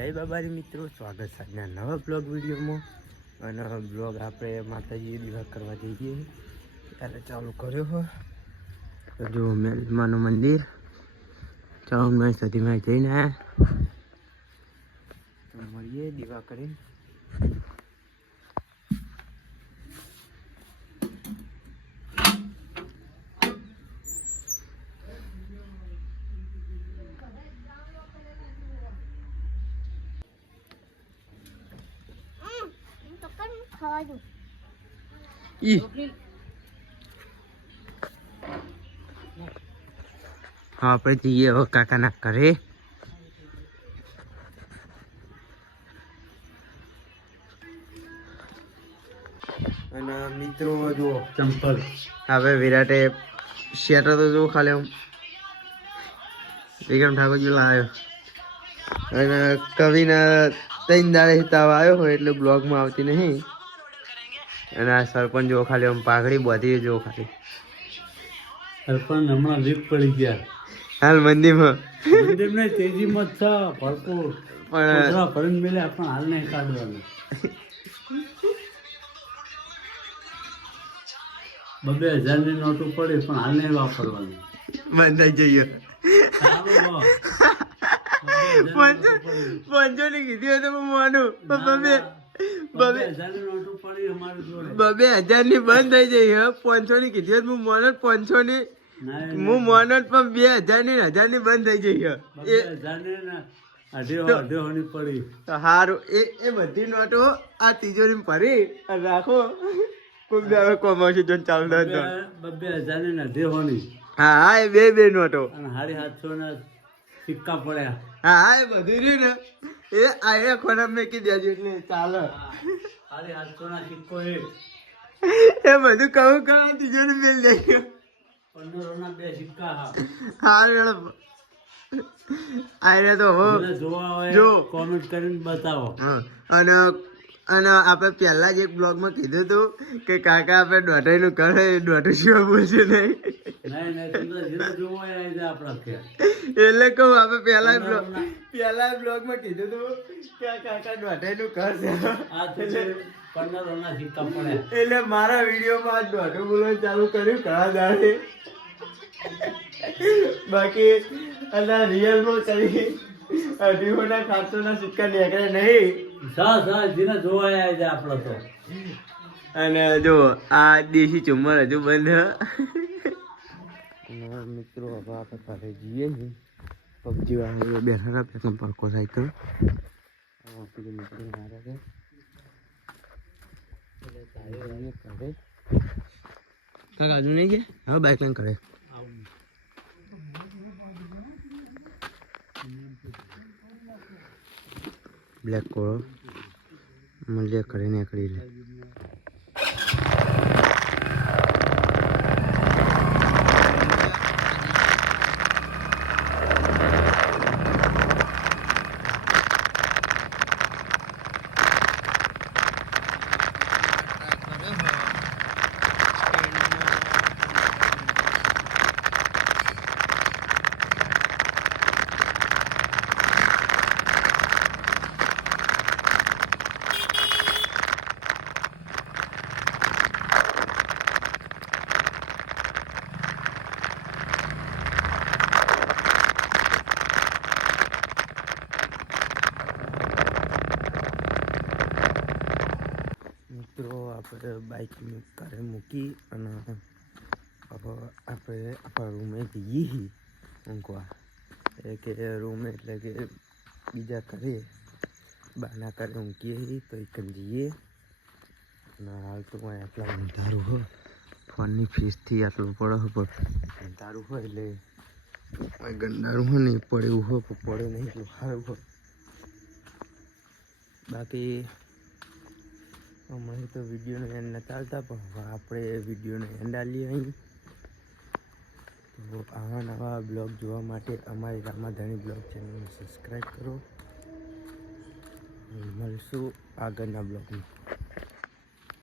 જય બાબારી મિત્રો, સ્વાગત છે આજના નવા બ્લોગ વિડીયોમાં. અને બ્લોગ આપણે માતાજી દીવા કરવા જઈએ ત્યારે ચાલુ કર્યો હોય. જો મેલમાનું મંદિર ચાઉનમાં સદીમાં જઈને તો મળીએ દીવા કરીને. હા, આપણે જઈએ હવે કાકાના ઘરે. અને મિત્રો જો ચંપલ હવે વિરાટે શેટર તો જો ખાલી આમ વિક્રમ ઠાકોરજી લાવ્યો. અને કવિના 3 દાડે તાવ આવ્યો હોય એટલે બ્લોગમાં આવતી નહીં. અને આ સરપંચ જો ખાલી આમ પાઘડી બાંધી જો ખાલી સરપંચ હમણાં વીક પડી ગયા હાલ મંદિરમાં તેજીમાં જ છે ભરપૂર પણ ભરીને મેલે પણ હાલ નહીં કાઢવાનું. 2000 ની નોટો પડી પણ હાલ નહીં વાપરવાનું. બંધ થઈ જઈએ. પંચો ની કીધી હોય તો હું માનું. 2000 ની નોટો પડી અમારી જોડે. 2000 ની બંધ થઈ જઈ. 500 ની કીધી હોય હું મોનત 500 ની હું મોનત પણ 2000 ની 1000 ની બંધ થઈ જઈ. 2000 ની અઢીસો ની પડી. સારું એ બધી નોટો આ તિજોરી ભરી અને રાખો. કોઈક દાડો કોમર્સી જોન ચાલુ થાય. 2000 ની અઢીસો ની. હા હા, એ બે નોટો અને 750 ના સિક્કા પડ્યા. હા એ બધું રહ્યું ને એ આ ખોરાક મેકી દેજો એટલે ચાલે. 750 ના સિક્કો એ બધું કહું કરા તિજોરી મેલ દેજો. 15 ના 2 સિક્કા. હા મેડમ આ તો હવે જોવા હોય જો કોમેન્ટ કરીને બતાવો. અને આપણે પહેલા જ એક બ્લોગમાં કીધું હતું કે કાકા આપણે દોઢાઈનું કરે દોઢું શું બોલશે નહીં. એટલે કહું આપણે પહેલા બ્લોગમાં કીધું હતું કે આ કાકા દોઢાઈનું કરશે. એટલે મારા વિડીયોમાં આ દોઢું બોલવાનું ચાલુ કર્યું ઘણા દાડે. બાકી રિયલમાં કરી 250 ના 700 ના સિક્કા નીકળે નહીં. અને જો આ દેશી ચુમ્મર હજુ બંધ. મિત્રો હવે આપણે ઘરે જઈએ છીએ. પબજી વાળા બેઠા હતા પંખો સાયકલ હજુ નહીં ગયા. હવે બાઇક લઈને કરે બ્લેક કોળો મળીએ ઘરે નીકળી લે. મિત્રો આપણે બાઇક ઘરે મૂકી અને હવે આપણે આપણા રૂમે જઈએ ઊંઘવા. કે રૂમે એટલે કે બીજા ઘરે બાના ઘરે ઊંઘીએ તો એક જઈએ. અને હાલ તો આટલા અંધારું હોય ફોનની ફીસથી આટલું પડે હોય પણ અંધારું હોય એટલે ગંદારું હોય ને પડે એવું હોય પણ પડે નહીં એટલું સારું હોય. બાકી અમારે તો વિડીયોનો એન્ડ નતા આવતા પણ હવે આપણે વિડીયોનો એન્ડ આલીએ અહીં. તો આવા નવા બ્લોગ જોવા માટે અમારી રામાધણી બ્લોગ ચેનલને સબસ્ક્રાઈબ કરો. મળશું આગળના બ્લોગમાં.